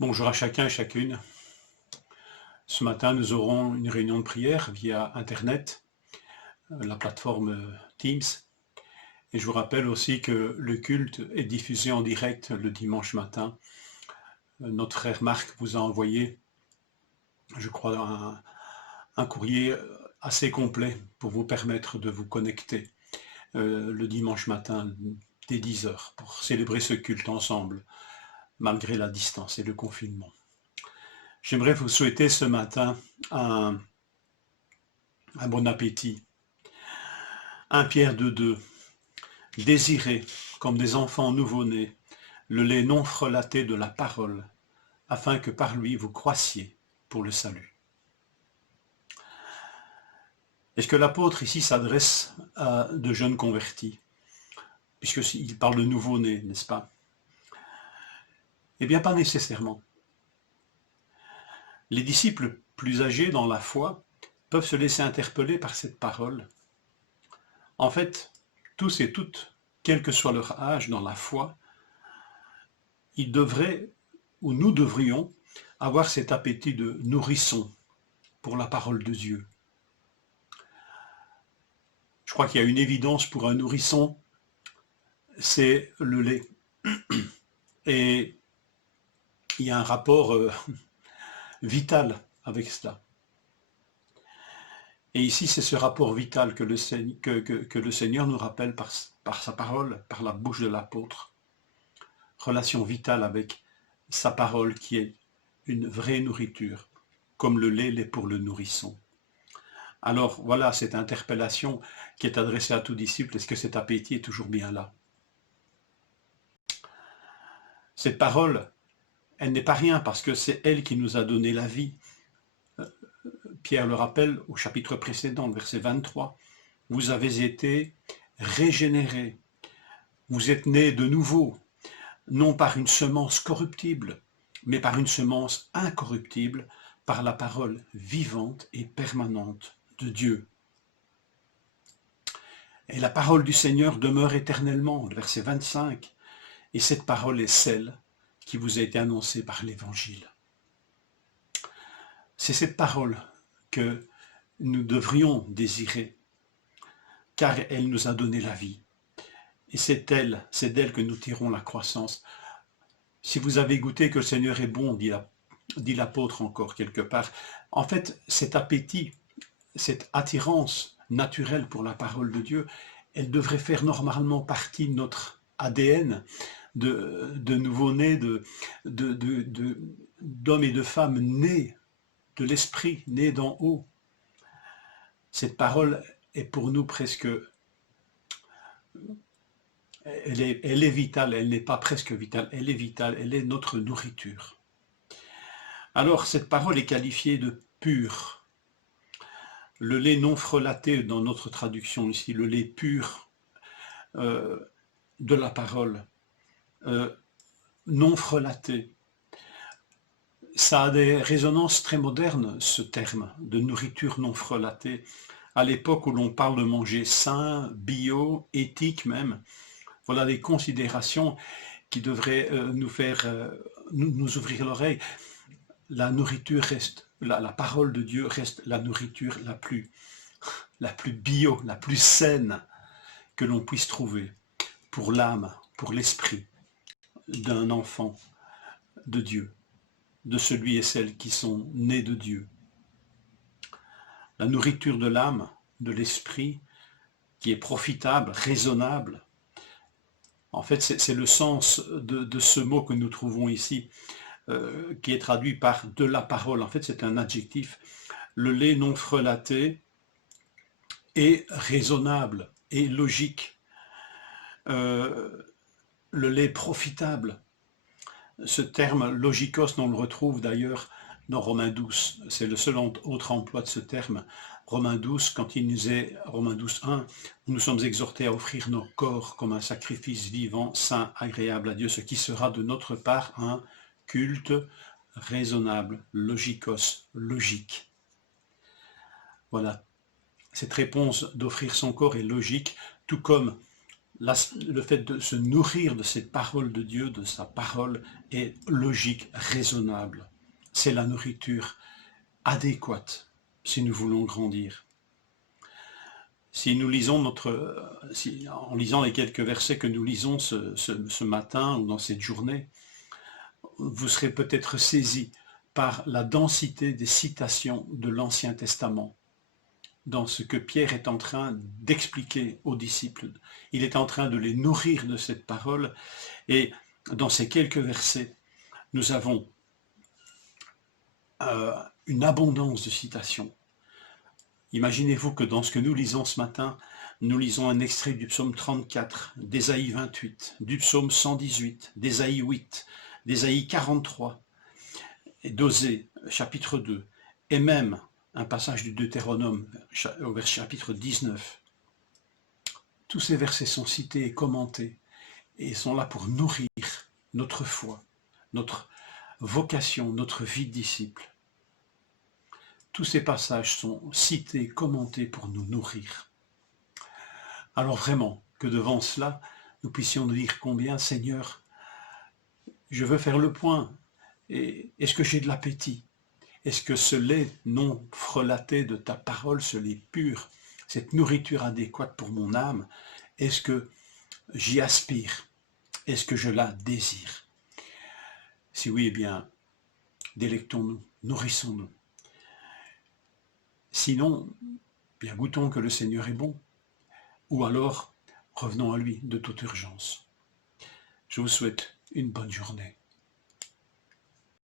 Bonjour à chacun et chacune. Ce matin, nous aurons une réunion de prière via Internet, la plateforme Teams. Et je vous rappelle aussi que le culte est diffusé en direct le dimanche matin. Notre frère Marc vous a envoyé, je crois, un courrier assez complet pour vous permettre de vous connecter le dimanche matin dès 10 heures pour célébrer ce culte ensemble, malgré la distance et le confinement. J'aimerais vous souhaiter ce matin un bon appétit. 1 Pierre 2,2. Désirez, comme des enfants nouveau-nés, le lait non frelaté de la parole, afin que par lui vous croissiez pour le salut. Est-ce que l'apôtre ici s'adresse à de jeunes convertis, puisqu'il parle de nouveau-nés, n'est-ce pas? Eh bien, pas nécessairement. Les disciples plus âgés dans la foi peuvent se laisser interpeller par cette parole. En fait, tous et toutes, quel que soit leur âge dans la foi, ils devraient, ou nous devrions, avoir cet appétit de nourrisson pour la parole de Dieu. Je crois qu'il y a une évidence pour un nourrisson, c'est le lait. Et il y a un rapport vital avec cela. Et ici, c'est ce rapport vital que le Seigneur nous rappelle par sa parole, par la bouche de l'apôtre. Relation vitale avec sa parole qui est une vraie nourriture, comme le lait l'est pour le nourrisson. Alors voilà cette interpellation qui est adressée à tout disciple. Est-ce que cet appétit est toujours bien là? Cette parole, elle n'est pas rien parce que c'est elle qui nous a donné la vie. Pierre le rappelle au chapitre précédent, verset 23. Vous avez été régénérés. Vous êtes nés de nouveau, non par une semence corruptible, mais par une semence incorruptible, par la parole vivante et permanente de Dieu. Et la parole du Seigneur demeure éternellement, verset 25, et cette parole est celle qui vous a été annoncée par l'Évangile. C'est cette parole que nous devrions désirer, car elle nous a donné la vie. Et c'est d'elle que nous tirons la croissance. Si vous avez goûté que le Seigneur est bon, dit l'apôtre encore quelque part, en fait, cet appétit, cette attirance naturelle pour la parole de Dieu, elle devrait faire normalement partie de notre ADN de nouveau-nés, d'hommes et de femmes nés de l'esprit, nés d'en haut. Cette parole est pour nous presque, elle est vitale, elle n'est pas presque vitale, elle est vitale, elle est notre nourriture. Alors cette parole est qualifiée de pure. Le lait non frelaté dans notre traduction ici, le lait pur de la parole, non frelaté. Ça a des résonances très modernes, ce terme de nourriture non frelatée. À l'époque où l'on parle de manger sain, bio, éthique même, voilà des considérations qui devraient nous faire nous ouvrir l'oreille. La nourriture reste, la parole de Dieu reste la nourriture la plus bio, la plus saine que l'on puisse trouver pour l'âme, pour l'esprit d'un enfant de Dieu, de celui et celle qui sont nés de Dieu. La nourriture de l'âme, de l'esprit, qui est profitable, raisonnable. En fait, c'est le sens de ce mot que nous trouvons ici, qui est traduit par de la parole. En fait, c'est un adjectif. Le lait non frelaté est raisonnable et logique. Le lait profitable. Ce terme logikos, on le retrouve d'ailleurs dans Romains 12. C'est le seul autre emploi de ce terme. Romains 12, quand il nous est, Romains 12, 1, nous sommes exhortés à offrir nos corps comme un sacrifice vivant, saint, agréable à Dieu, ce qui sera de notre part un culte raisonnable, logikos, logique. Voilà. Cette réponse d'offrir son corps est logique, tout comme le fait de se nourrir de cette parole de Dieu, de sa parole, est logique, raisonnable. C'est la nourriture adéquate si nous voulons grandir. Si nous lisons en lisant les quelques versets que nous lisons ce matin ou dans cette journée, vous serez peut-être saisi par la densité des citations de l'Ancien Testament dans ce que Pierre est en train d'expliquer aux disciples. Il est en train de les nourrir de cette parole, et dans ces quelques versets, nous avons une abondance de citations. Imaginez-vous que dans ce que nous lisons ce matin, nous lisons un extrait du psaume 34, d'Ésaïe 28, du psaume 118, d'Ésaïe 8, d'Ésaïe 43, et d'Osée, chapitre 2, et même un passage du Deutéronome au chapitre 19. Tous ces versets sont cités et commentés et sont là pour nourrir notre foi, notre vocation, notre vie de disciple. Tous ces passages sont cités, commentés pour nous nourrir. Alors vraiment, que devant cela, nous puissions nous dire combien, Seigneur, je veux faire le point. Et est-ce que j'ai de l'appétit? Est-ce que ce lait non frelaté de ta parole, ce lait pur, cette nourriture adéquate pour mon âme, est-ce que j'y aspire? Est-ce que je la désire? Si oui, eh bien, délectons-nous, nourrissons-nous. Sinon, bien goûtons que le Seigneur est bon, ou alors revenons à lui de toute urgence. Je vous souhaite une bonne journée.